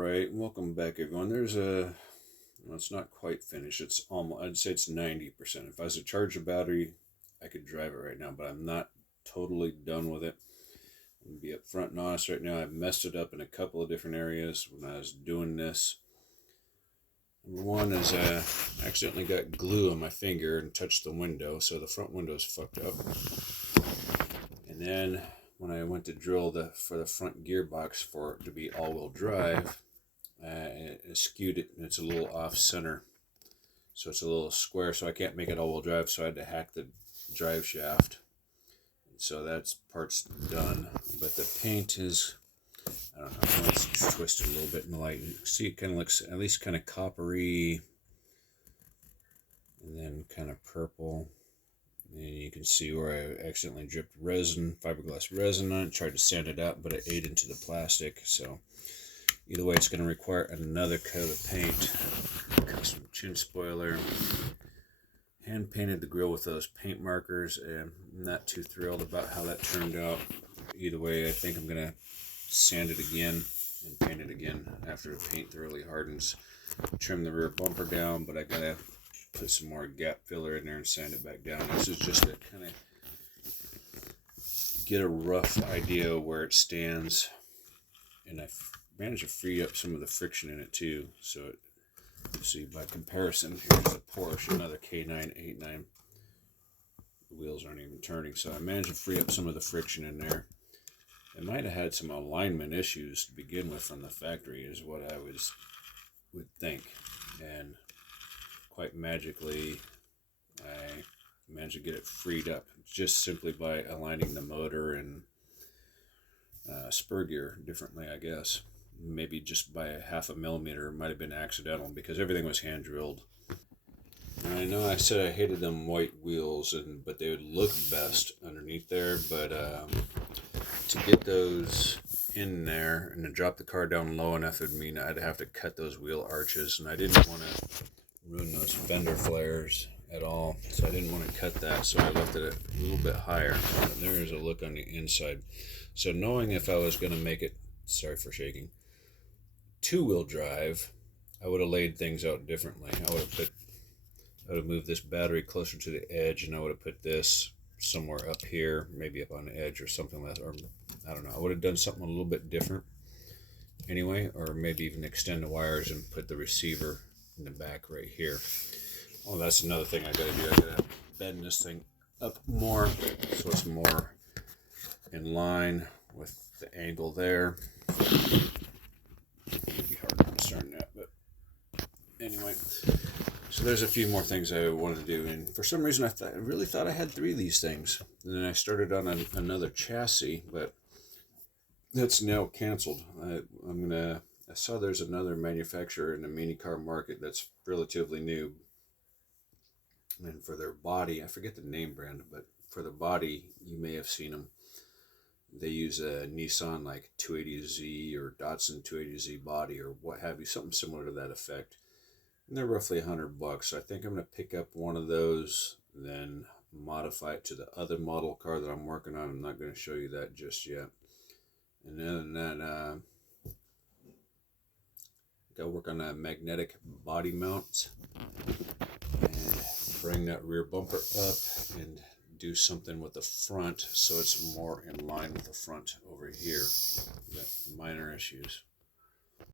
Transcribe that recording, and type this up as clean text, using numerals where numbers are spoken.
Alright, welcome back everyone. Well, it's not quite finished. It's almost, I'd say it's 90%. If I was to charge the battery, I could drive it right now, but I'm not totally done with it. I'm going to be up front and honest right now. I've messed it up in a couple of different areas when I was doing this. Number one is I accidentally got glue on my finger and touched the window, so the front window's fucked up. And then when I went to drill for the front gearbox for it to be all-wheel drive, it skewed it, and it's a little off-center. So it's a little square, so I can't make it all-wheel drive, so I had to hack the drive shaft. So that's part's done. But the paint is, I don't know, it's twisted a little bit in the light. You see, it kind of looks at least kind of coppery, and then kind of purple. And you can see where I accidentally dripped resin, fiberglass resin on it, tried to sand it out, but it ate into the plastic. So either way, it's going to require another coat of paint. Custom chin spoiler. Hand painted the grill with those paint markers, and I'm not too thrilled about how that turned out. Either way, I think I'm going to sand it again and paint it again after the paint thoroughly hardens. Trim the rear bumper down, but I got to put some more gap filler in there and sand it back down. This is just to kind of get a rough idea of where it stands, and I managed to free up some of the friction in it too. So you see, by comparison, here's the Porsche, another K989. The wheels aren't even turning, so I managed to free up some of the friction in there. It might have had some alignment issues to begin with from the factory, is what I would think, and quite magically I managed to get it freed up just simply by aligning the motor and spur gear differently, I guess. Maybe just by a half a millimeter. It might have been accidental because everything was hand drilled. And I know I said I hated them white wheels, but they would look best underneath there, but to get those in there and to drop the car down low enough would mean I'd have to cut those wheel arches, and I didn't want to ruin those fender flares at all, so I didn't want to cut that, so I left it a little bit higher. And there's a look on the inside. So knowing if I was going to make it, sorry for shaking, two-wheel drive, I would have laid things out differently. I would have moved this battery closer to the edge, and I would have put this somewhere up here, maybe up on the edge or something like that, or I don't know. I would have done something a little bit different anyway, or maybe even extend the wires and put the receiver in the back right here. Oh, that's another thing I gotta do. I gotta bend this thing up more so it's more in line with the angle there. It'd be hard to discern that, but anyway. So there's a few more things I wanted to do, and for some reason I really thought I had 3 of these things. And then I started on another chassis, but that's now canceled. I saw there's another manufacturer in the mini car market that's relatively new, and for their body, I forget the name brand, but for the body, you may have seen them. They use a Nissan like 280Z or Datsun 280Z body or what have you, something similar to that effect. And they're roughly $100. So I think I'm going to pick up one of those, then modify it to the other model car that I'm working on. I'm not going to show you that just yet. And then got to work on a magnetic body mount and bring that rear bumper up and do something with the front so it's more in line with the front over here. Got minor issues.